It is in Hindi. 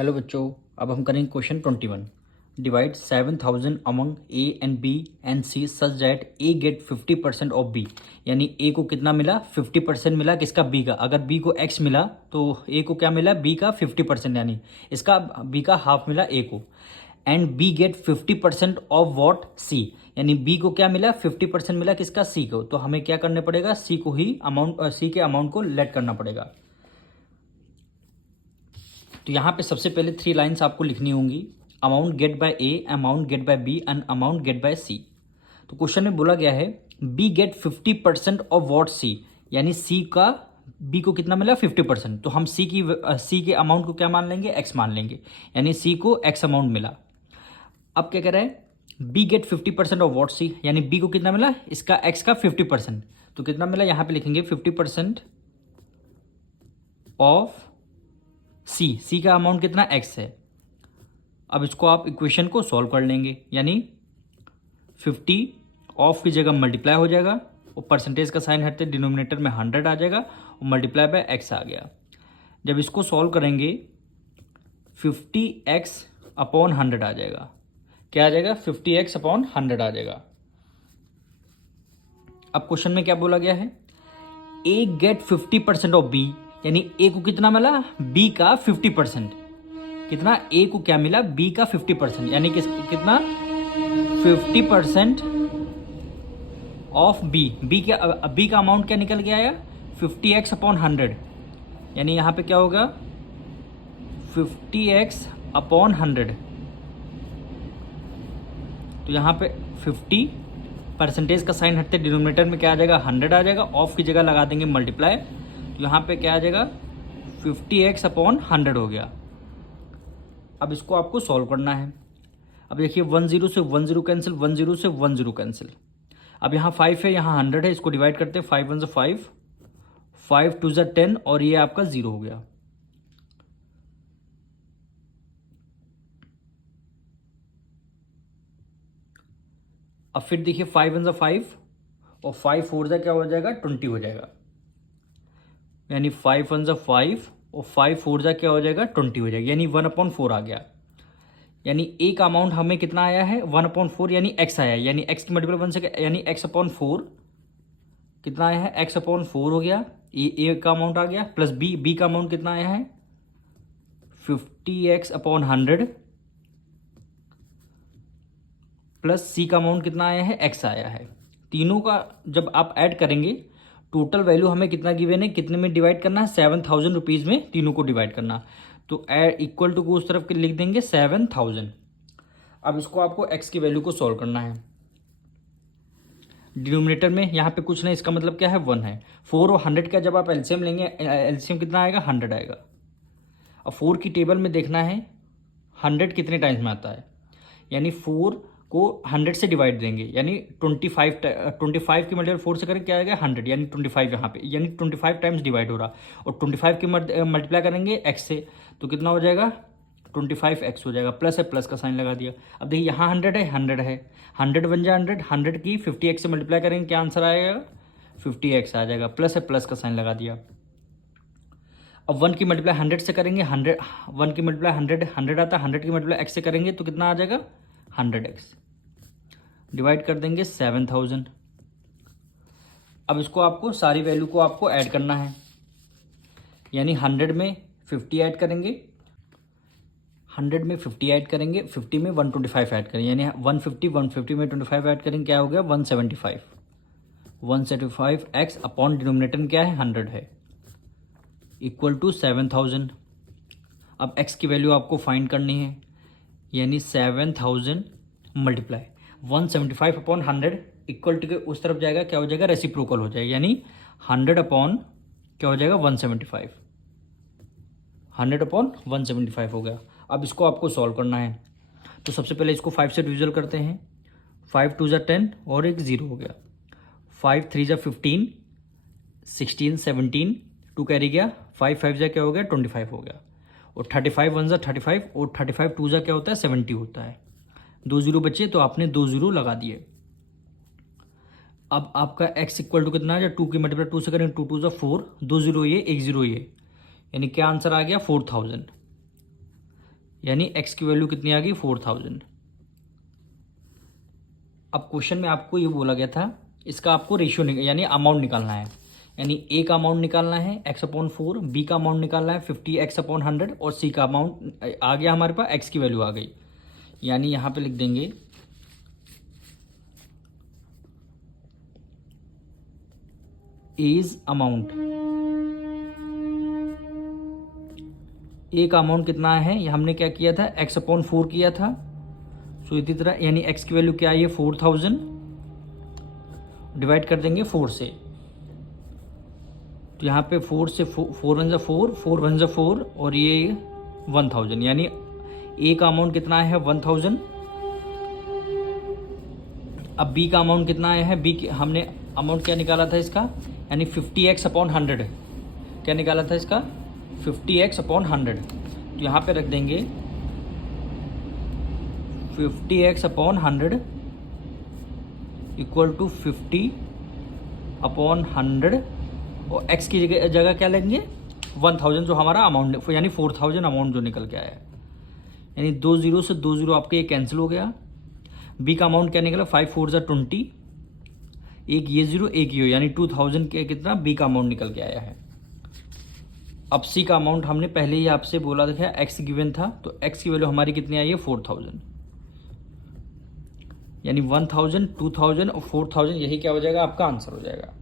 हेलो बच्चों, अब हम करेंगे question 21। Divide 7,000 among A and B and C such that A get 50% of B. यानी ए को कितना मिला? 50% मिला। किसका? बी का। अगर बी को एक्स मिला तो ए को क्या मिला? बी का 50%, यानी इसका बी का हाफ मिला ए को। And B get 50% of what? C. यानी बी को क्या मिला? 50% मिला। किसका? सी को। तो हमें क्या करना पड़ेगा? सी को ही अमाउंट, सी के अमाउंट को लेट करना पड़ेगा। तो यहाँ पे सबसे पहले 3 लाइन्स आपको लिखनी होंगी। Amount get by A, amount get by B and amount get by C. तो क्वेश्चन में बोला गया है B get 50% of what? C. यानी सी का बी को कितना मिला? 50%। तो हम सी के अमाउंट को क्या मान लेंगे? एक्स मान लेंगे। यानी सी को एक्स अमाउंट मिला। अब क्या कह रहा है? B get 50% of what? C. यानी बी को कितना मिला? इसका एक्स का 50%। तो कितना मिला? यहां पे लिखेंगे 50% ऑफ सी। सी का अमाउंट कितना? एक्स है। अब इसको आप इक्वेशन को सॉल्व कर लेंगे, यानी 50 ऑफ की जगह मल्टीप्लाई हो जाएगा और परसेंटेज का साइन हटते डिनोमिनेटर में 100 आ जाएगा और मल्टीप्लाई बाय एक्स आ गया। जब इसको सॉल्व करेंगे 50x अपॉन 100 आ जाएगा। क्या आ जाएगा? 50x अपॉन 100 आ जाएगा। अब क्वेश्चन में क्या बोला गया है? ए गेट 50% ऑफ बी। यानी ए को कितना मिला? बी का 50%। कितना? ए को क्या मिला? बी का 50%। यानी कितना? 50% ऑफ बी। बी का अमाउंट क्या निकल के आया? 50x upon 100। यानी यहां पे क्या होगा? 50x upon 100। तो यहां पे 50 परसेंटेज का साइन हटते डिनोमिनेटर में क्या आ जाएगा? 100 आ जाएगा। ऑफ की जगह लगा देंगे मल्टीप्लाई। तो यहाँ पे क्या आ जाएगा? 50x अपॉन 100 हो गया। अब इसको आपको सॉल्व करना है। अब देखिए 10 से 10 कैंसिल, 10 से 10 कैंसिल। अब यहाँ 5 है, यहाँ 100 है। इसको डिवाइड करते हैं। 5 1 से 5, 5 2 से 10 और ये आपका 0 हो गया। अब फिर देखिए 5 1 से 5 और 5 4 से क्या हो जाएगा? 20 हो जाएगा। यानी 5 1 से 5 और 5 4 जा क्या हो जाएगा? 20 हो जाएगा। यानी 1/4 आ गया। यानी ए का अमाउंट हमें कितना आया है? 1/4, यानी एक्स आया है। यानी एक्स की मल्टीपल 1 से, यानी एक्स अपॉन 4 कितना आया है? एक्स अपॉन 4 हो गया। ए का अमाउंट आ गया। प्लस बी का अमाउंट कितना आया है? 50x अपॉन 100 प्लस सी का अमाउंट कितना आया है? एक्स आया है। तीनों का जब आप ऐड करेंगे टोटल वैल्यू हमें कितना गिवन है? कितने में डिवाइड करना है? 7,000 रुपीज़ में तीनों को डिवाइड करना। तो इक्वल टू को उस तरफ के लिख देंगे 7,000। अब इसको आपको एक्स की वैल्यू को सॉल्व करना है। डिनोमिनेटर में यहाँ पे कुछ नहीं, इसका मतलब क्या है? 1 है। 4 और 100 का जब आप एलसीएम लेंगे, एलसीएम कितना आएगा? 100 आएगा। अब 4 की टेबल में देखना है 100 कितने टाइम्स में आता है। यानी 4 को 100 से डिवाइड देंगे, यानी 25 की मल्टीप्लाई 4 से करेंगे क्या आएगा? 100। यानी 25 यहाँ पे, यानी 25 टाइम्स डिवाइड हो रहा। और 25 की मल्टीप्लाई करेंगे एक्स से, तो कितना हो जाएगा? 25x हो जाएगा। प्लस है, प्लस का साइन लगा दिया। अब देखिए यहाँ 100 है, 100 है। 100 बन जाए 100, 100 की 50x से मल्टीप्लाई करेंगे, क्या आंसर आएगा? 50x आ जाएगा। प्लस है, प्लस का साइन लगा दिया। अब 1 की मल्टीप्लाई 100 से करेंगे, 100, 1 की मल्टीप्लाई 100 आता है। 100 की मल्टीप्लाई x से करेंगे तो कितना आ जाएगा? 100x। डिवाइड कर देंगे 7,000। अब इसको आपको सारी वैल्यू को आपको ऐड करना है। यानी 100 में 50 ऐड करेंगे, 100 में 50 ऐड करेंगे, 50 में 125 ऐड करेंगे। यानी 150 में 25 ऐड करेंगे, क्या हो गया? 175। 175x अपॉन डिनोमिनेटर में क्या है? 100 है, इक्वल टू 7,000। अब x की वैल्यू आपको फाइंड करनी है। यानी 7,000 मल्टीप्लाई 175 अपॉन 100 इक्वल टू के उस तरफ जाएगा, क्या हो जाएगा? रेसिप्रोकल हो जाएगा। यानी 100 अपॉन क्या हो जाएगा? 175। 100 अपॉन 175 हो गया। अब इसको आपको सॉल्व करना है। तो सबसे पहले इसको 5 से डिविजल करते हैं। 5 2 जा 10 और एक 0 हो गया। 5 3 जा 15, 16 17, 2 कैरी गया। 5 5 जा क्या हो गया? 25 हो गया। और 35 1 जा 35 और 35 2 जा क्या होता है? 70 होता है। 2 0 बचे तो आपने 2 0 लगा दिए। अब आपका x इक्वल टू कितना है? 2 की मल्टीप्लाई 2 से करेंगे, 2 2 जा 4, 2 0 ये, 1 0 ये, यानी क्या आंसर आ गया? 4,000। यानी एक्स की वैल्यू कितनी आ गई 4000। अब क्वेश्चन में आपको ये बोला गया था इसका आपको रेशियो यानी अमाउंट निकालना है, यानी ए का अमाउंट निकालना है x/4, बी का अमाउंट निकालना है 50x/100 और सी का अमाउंट आ गया हमारे पास, एक्स की वैल्यू आ गई। यानी यहाँ पे लिख देंगे एज अमाउंट, ए का अमाउंट कितना है, ये हमने क्या किया था x/4 किया था। सो इसी तरह यानी x की वैल्यू क्या है, ये 4000 डिवाइड कर देंगे 4 से, तो यहाँ पे 4 से 4 1 4, 4 1 4 और ये 1000, यानी ए का अमाउंट कितना है 1000। अब बी का अमाउंट कितना आया है, बी हमने अमाउंट क्या निकाला था इसका, यानी 50x/100 क्या निकाला था इसका 50x/100। तो यहाँ पे रख देंगे 50x/100 इक्वल टू 50/100 और x की जगह क्या लेंगे 1000 जो हमारा अमाउंट, यानी 4000 अमाउंट जो निकल के आया है। यानी 2 0 से 2 0 आपके ये कैंसिल हो गया। बी का अमाउंट क्या निकला 5 4 20, एक ये 0 एक ये, यानी 2000 के कितना बी का अमाउंट निकल के आया है। अब सी का अमाउंट हमने पहले ही आपसे बोला था एक्स गिवन था, तो एक्स की वैल्यू हमारी कितनी आई है 4000, यानी 1000 2000 और 4000, यही क्या हो जाएगा आपका आंसर हो जाएगा।